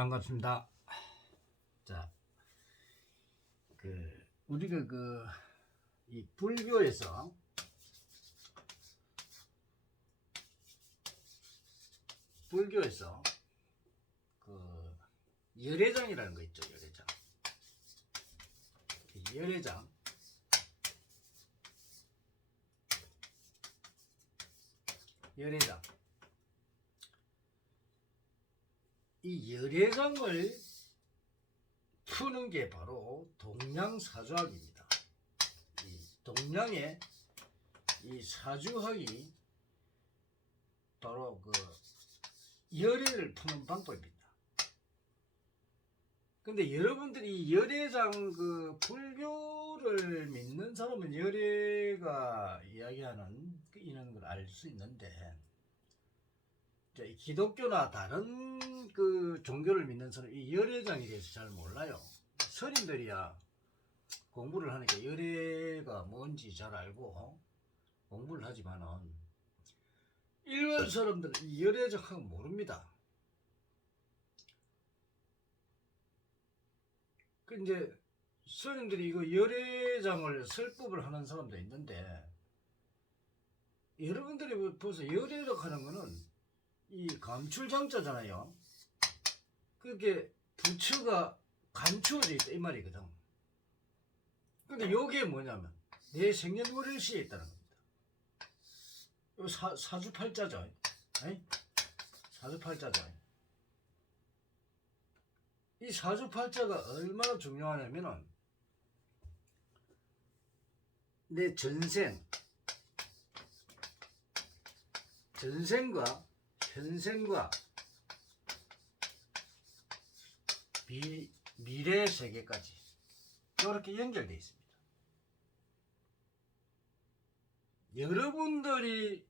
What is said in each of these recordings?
반갑습니다. 자, 우리가 이 불교에서 열애장이라는 거 있죠. 열애장. 이 열애장을 푸는 게 바로 동양사주학입니다. 이 동양의 이 사주학이 바로 열애를 푸는 방법입니다. 근데 여러분들이 열애장 불교를 믿는 사람은 열애가 이야기하는 이런 걸 알 수 있는데, 기독교나 다른 종교를 믿는 사람 이 열애장에 대해서 잘 몰라요. 스님들이야 공부를 하니까 열애가 뭔지 잘 알고 공부를 하지만은 일반 사람들은 이 열애장은 모릅니다. 이제 스님들이 이거 열애장을 설법을 하는 사람도 있는데, 여러분들이 벌써 열애라고 하는 거는 이 감출장자잖아요. 그게 부처가 감추어져 있다 이 말이거든. 근데 요게 뭐냐면 내 생년월일시에 있다는 겁니다. 요 사주팔자죠. 사주팔자죠. 이 사주팔자가 얼마나 중요하냐면은 내 전생과 현생과 미래 세계까지 이렇게 연결되어 있습니다. 여러분들이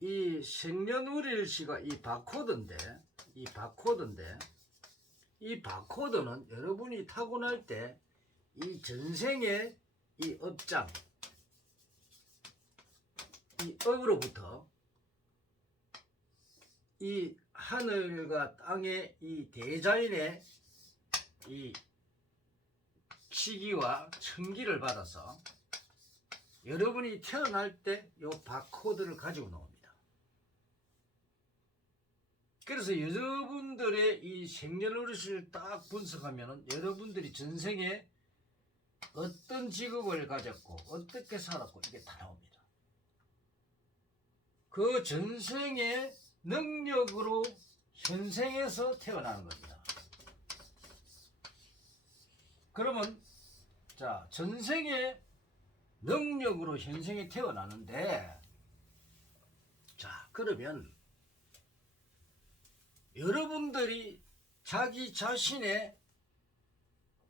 이 생년월일시가 이 바코드인데 이 바코드는 여러분이 타고날 때 이 전생의 이 업장, 이 업으로부터 이 하늘과 땅의 이 대자연의 이 시기와 천기를 받아서 여러분이 태어날 때 이 바코드를 가지고 나옵니다. 그래서 여러분들의 이 생년월일을 딱 분석하면 여러분들이 전생에 어떤 직업을 가졌고 어떻게 살았고 이게 다 나옵니다. 그 전생의 능력으로 현생에서 태어나는 겁니다. 그러면 전생의 능력으로 현생에 태어나는데, 그러면 여러분들이 자기 자신의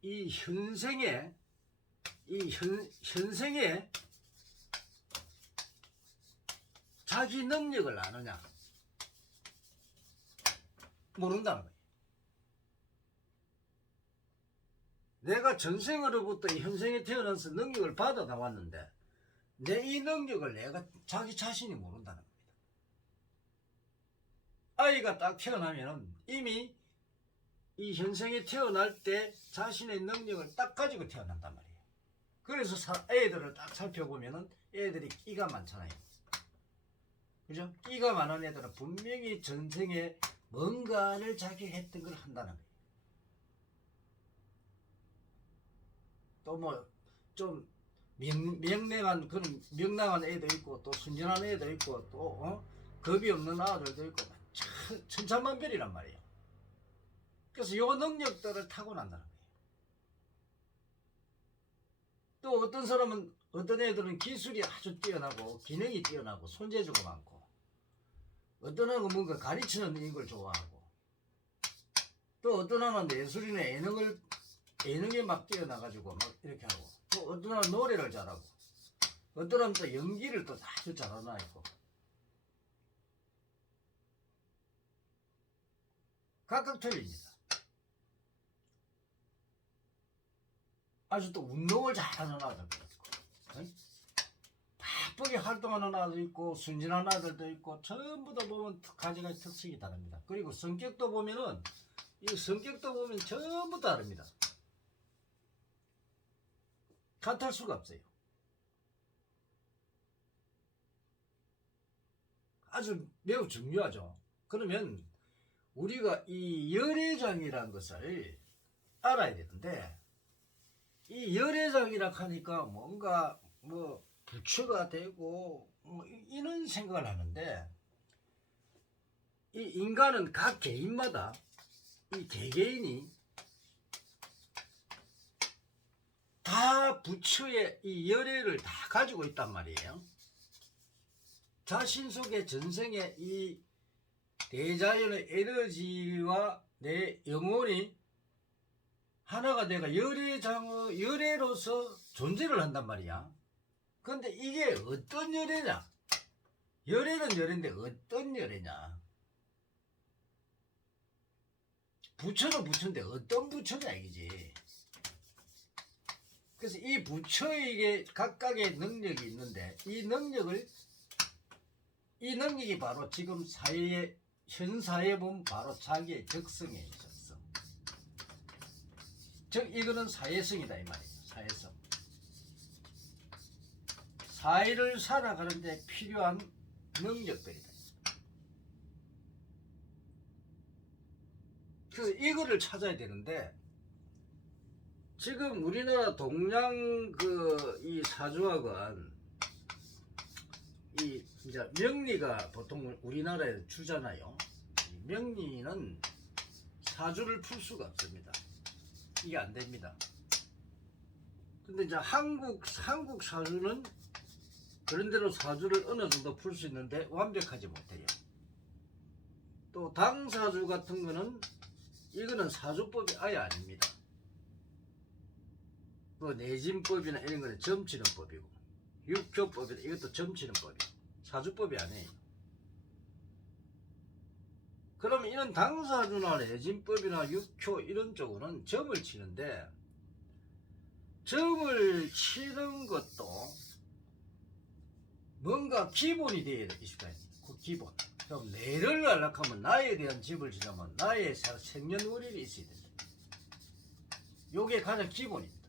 이 현생에 자기 능력을 아느냐? 모른다는 거예요. 내가 전생으로부터 이 현생에 태어나서 능력을 받아 나왔는데 내 이 능력을 내가 자기 자신이 모른다는 겁니다. 아이가 딱 태어나면 이미 이 현생에 태어날 때 자신의 능력을 딱 가지고 태어난단 말이에요. 그래서 애들을 딱 살펴보면은 애들이 끼가 많잖아요. 그죠? 끼가 많은 애들은 분명히 전생에 뭔가를 자기 했던 걸 한다는 거예요. 또 좀 명랑한 그런 명랑한 애도 있고 또 순진한 애도 있고 또 겁이 없는 아들도 있고 천차만별이란 말이에요. 그래서 요 능력들을 타고난다는 거예요. 또 어떤 사람은 어떤 애들은 기술이 아주 뛰어나고 기능이 뛰어나고 손재주가 많고, 어떤 애는 뭔가 가르치는 걸 좋아하고, 또 어떤 애는 예술이나 예능에 막 뛰어나가지고 막 이렇게 하고, 또 어떤 애는 노래를 잘하고, 어떤 애는 또 연기를 또 아주 잘하는 애 있고, 각각 틀립니다. 아주 또 운동을 잘하는 아들도 있고, 바쁘게 활동하는 아들도 있고, 순진한 아들도 있고, 전부 다 보면 가지가지 특색이 다릅니다. 그리고 성격도 보면은 이 성격도 보면 전부 다릅니다. 같을 수가 없어요. 아주 매우 중요하죠. 그러면 우리가 이 열애장이라는 것을 알아야 되는데, 이 열애장이라 하니까 뭔가 뭐 부처가 되고 뭐 이런 생각을 하는데, 이 인간은 각 개인마다 이 개개인이 다 부처의 이 열애를 다 가지고 있단 말이에요. 자신 속에 전생의 이 대자연의 에너지와 내 영혼이 하나가 내가 열애로서 존재를 한단 말이야. 그런데 이게 어떤 열애냐? 열애는 열애인데 어떤 열애냐? 부처는 부처인데 어떤 부처냐 이거지. 그래서 이 부처에게 각각의 능력이 있는데, 이 능력이 바로 지금 현 사회에 보면 바로 자기의 적성에 적성. 즉 이거는 사회성이다 이 말이에요. 사회성. 사회를 살아가는데 필요한 능력들이다. 그래서 이거를 찾아야 되는데, 지금 우리나라 동양 이 사주학은 이 이제 명리가 보통 우리나라에 주잖아요. 명리는 사주를 풀 수가 없습니다. 이게 안 됩니다. 근데 이제 한국 사주는 그런대로 사주를 어느 정도 풀 수 있는데 완벽하지 못해요. 또 당사주 같은 거는 이거는 사주법이 아예 아닙니다. 그 내진법이나 이런 거는 점치는 법이고, 육교법이나 이것도 점치는 법이고, 사주법이 아니에요. 그러면 이런 당사주나 내진법이나 육교 이런 쪽으로는 점을 치는데, 점을 치는 것도 뭔가 기본이 되어야 있을까요? 그 기본. 그럼 내를 알락하면 나에 대한 집을 지려면 나의 생년월일이 있어야 된다. 요게 가장 기본입니다.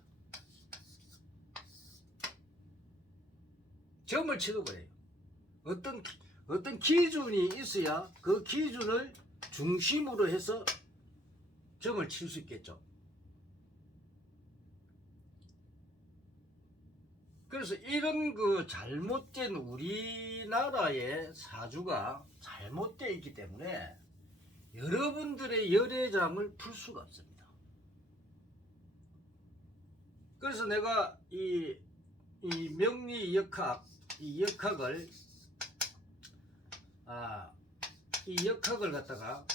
점을 치도 그래요. 어떤 기준이 있어야 그 기준을 중심으로 해서 점을 칠 수 있겠죠. 그래서 이런 잘못된 우리나라의 사주가 잘못되어 있기 때문에 여러분들의 열애장을 풀 수가 없습니다. 그래서 내가 이 명리 역학, 이 역학을 갖다가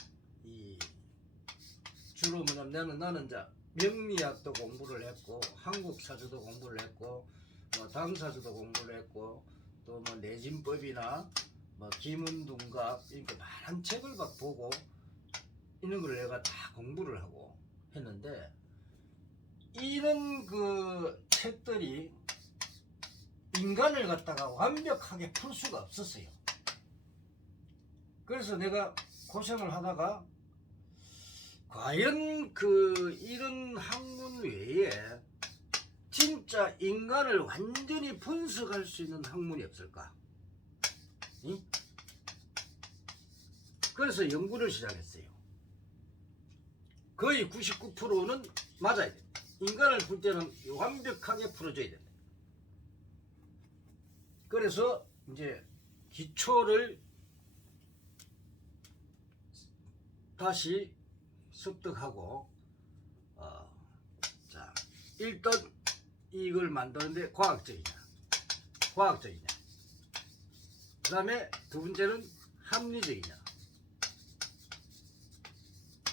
주로 나는 이제 명리학도 공부를 했고, 한국 사주도 공부를 했고, 뭐 당사주도 공부를 했고, 또 뭐 내진법이나 뭐 김은둔갑 이렇게 많은 책을 막 보고 이런 걸 내가 다 공부를 하고 했는데, 이런 책들이 인간을 갖다가 완벽하게 풀 수가 없었어요. 그래서 내가 고생을 하다가 과연 이런 학문 외에 진짜 인간을 완전히 분석할 수 있는 학문이 없을까? 응? 그래서 연구를 시작했어요. 거의 99%는 맞아야 돼. 인간을 풀 때는 완벽하게 풀어줘야 된다. 그래서 이제 기초를 다시 습득하고, 자, 일단 이걸 만드는데 과학적이냐, 그 다음에 두 번째는 합리적이냐,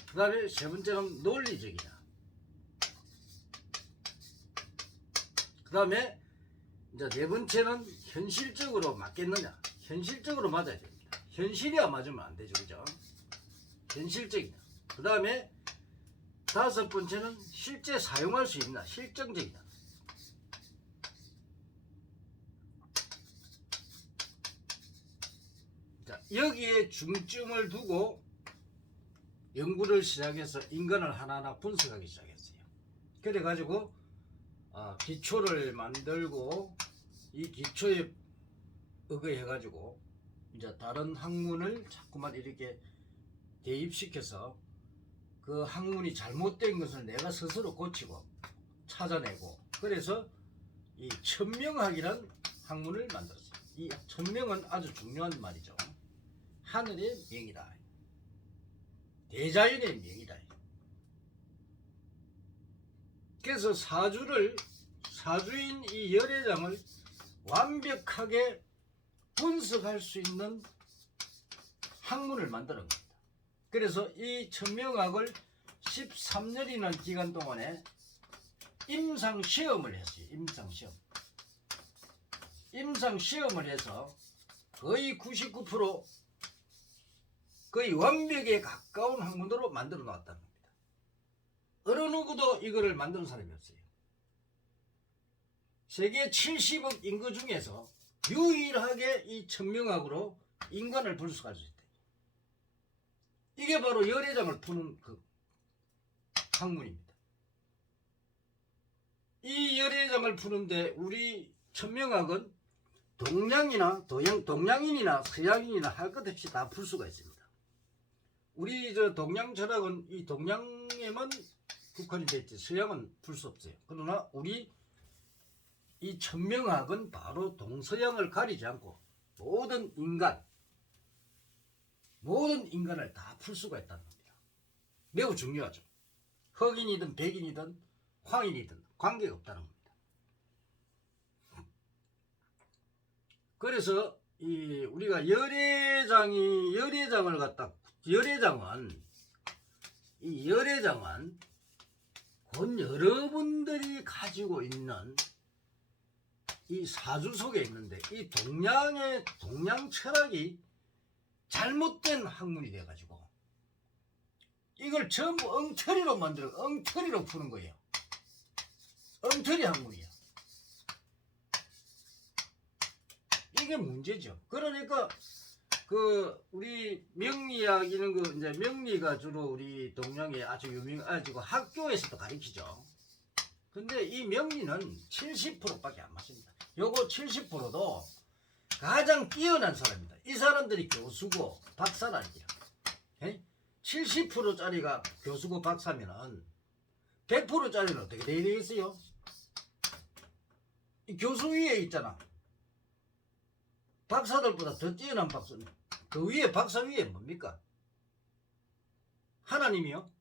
그 다음에 세 번째는 논리적이냐, 그 다음에 이제 네 번째는 현실적으로 맞겠느냐. 현실적으로 맞아야 됩니다. 현실이야 맞으면 안 되죠, 그죠? 현실적이냐. 그 다음에 다섯 번째는 실제 사용할 수 있나, 실정적이냐. 자, 여기에 중점을 두고 연구를 시작해서 인간을 하나하나 분석하기 시작했어요. 그래가지고 기초를 만들고 이 기초에 의거해가지고 이제 다른 학문을 자꾸만 이렇게 대입시켜서 그 학문이 잘못된 것을 내가 스스로 고치고 찾아내고, 그래서 이 천명학이라는 학문을 만들었어요. 이 천명은 아주 중요한 말이죠. 하늘의 명이다, 대자연의 명이다. 그래서 사주인 이 열애장을 완벽하게 분석할 수 있는 학문을 만드는 겁니다. 그래서 이 천명학을 13년이라는 기간 동안에 임상시험을 했어요. 임상시험을 해서 거의 99% 거의 완벽에 가까운 학문으로 만들어 놨다는 겁니다. 어느 누구도 이거를 만드는 사람이 없어요. 세계 70억 인구 중에서 유일하게 이 천명학으로 인간을 분석할 수 있다. 이게 바로 열애장을 푸는 그 학문입니다. 이 열애장을 푸는데 우리 천명학은 동양인이나 서양인이나 할 것 없이 다 풀 수가 있습니다. 우리 동양 철학은 이 동양에만 국한이 됐지 서양은 풀 수 없어요. 그러나 우리 이 천명학은 바로 동서양을 가리지 않고 모든 인간을 다 풀 수가 있다는 겁니다. 매우 중요하죠. 흑인이든 백인이든 황인이든 관계가 없다는 겁니다. 그래서 우리가 열애장은 곧 여러분들이 가지고 있는 이 사주 속에 있는데, 이 동양 철학이 잘못된 학문이 돼가지고 이걸 전부 엉터리로 엉터리로 푸는 거예요. 엉터리 학문이야. 이게 문제죠. 그러니까 우리 명리학 이런 거 이제 명리가 주로 우리 동양에 아주 유명해가지고 학교에서도 가르치죠. 근데 이 명리는 70%밖에 안 맞습니다. 요거 70%도 가장 뛰어난 사람입니다. 이 사람들이 교수고 박사라니요. 70%짜리가 교수고 박사면은 100%짜리는 어떻게 돼야 되겠어요? 이 교수 위에 있잖아. 박사들보다 더 뛰어난 박사. 그 위에 박사 위에 뭡니까? 하나님이요?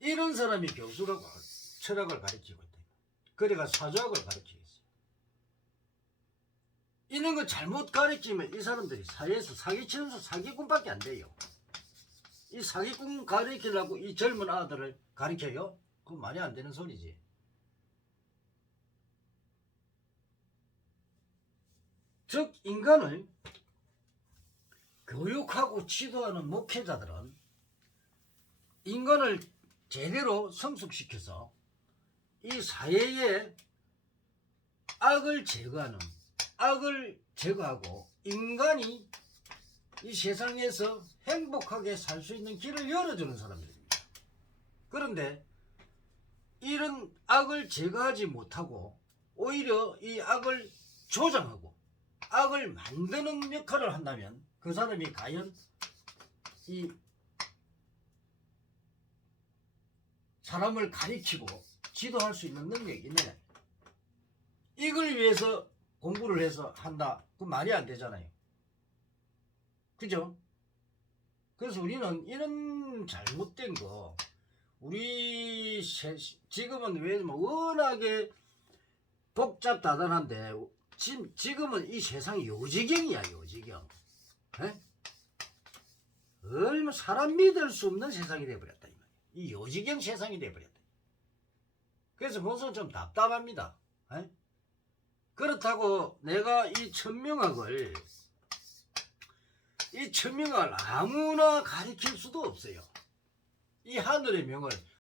이런 사람이 교수라고 철학을 가르치고 있다. 그래가 사주학을 가르치고 있어요. 이런 거 잘못 가르치면 이 사람들이 사회에서 사기치면서 사기꾼밖에 안 돼요. 이 사기꾼 가르치려고 이 젊은 아들을 가르쳐요? 그건 말이 안 되는 소리지. 즉 인간을 교육하고 지도하는 목회자들은 인간을 제대로 성숙시켜서 이 사회의 악을 제거하고 인간이 이 세상에서 행복하게 살 수 있는 길을 열어주는 사람들입니다. 그런데 이런 악을 제거하지 못하고 오히려 이 악을 조장하고 악을 만드는 역할을 한다면 그 사람이 과연 이 사람을 가르치고 지도할 수 있는 능력이 있느냐. 이걸 위해서 공부를 해서 한다. 그 말이 안 되잖아요. 그죠? 그래서 우리는 이런 잘못된 거, 지금은 왜 워낙에 복잡다단한데 지금은 이 세상이 요지경이야, 요지경. 얼마 사람 믿을 수 없는 세상이 돼버렸다. 이 요지경 세상이 돼버렸다. 그래서 보면 좀 답답합니다. 그렇다고 내가 이 천명학을 아무나 가르칠 수도 없어요. 이 하늘의 명을